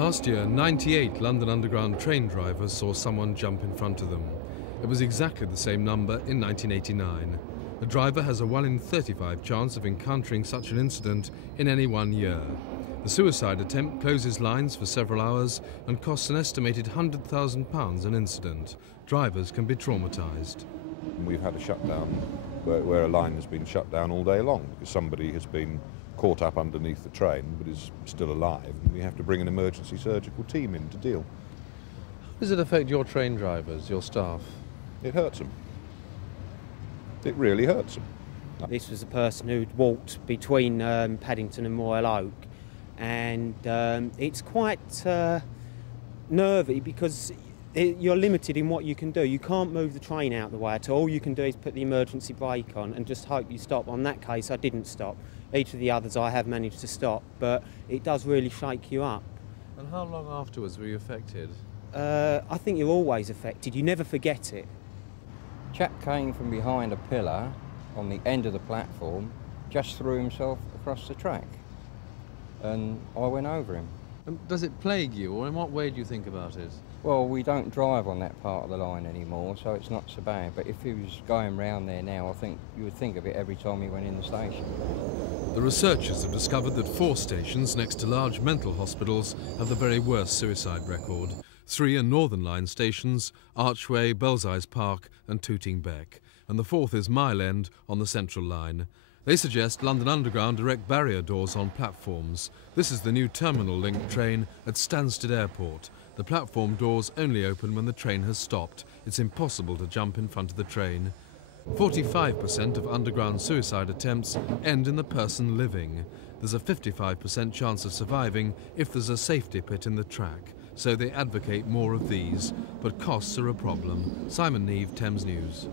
Last year, 98 London Underground train drivers saw someone jump in front of them. It was exactly the same number in 1989. A driver has a 1 in 35 chance of encountering such an incident in any 1 year. The suicide attempt closes lines for several hours and costs an estimated £100,000 an incident. Drivers can be traumatised. We've had a shutdown where a line has been shut down all day long because somebody has been caught up underneath the train but is still alive, and we have to bring an emergency surgical team in to deal. How does it affect your train drivers, your staff? It hurts them. It really hurts them. This was a person who'd walked between Paddington and Royal Oak, and it's quite nervy because you're limited in what you can do. You can't move the train out of the way at all. All you can do is put the emergency brake on and just hope you stop. On that case, I didn't stop. Each of the others I have managed to stop, but it does really shake you up. And how long afterwards were you affected? I think you're always affected. You never forget it. Chap came from behind a pillar on the end of the platform, just threw himself across the track, and I went over him. And does it plague you, or in what way do you think about it? Well, we don't drive on that part of the line anymore, so it's not so bad, but if he was going round there now, I think you would think of it every time he went in the station. The researchers have discovered that 4 stations next to large mental hospitals have the very worst suicide record. 3 are Northern Line stations, Archway, Belsize Park and Tooting Bec, and the 4th is Mile End on the Central Line. They suggest London Underground erect barrier doors on platforms. This is the new Terminal Link train at Stansted Airport. The platform doors only open when the train has stopped. It's impossible to jump in front of the train. 45% of underground suicide attempts end in the person living. There's a 55% chance of surviving if there's a safety pit in the track. So they advocate more of these, but costs are a problem. Simon Neve, Thames News.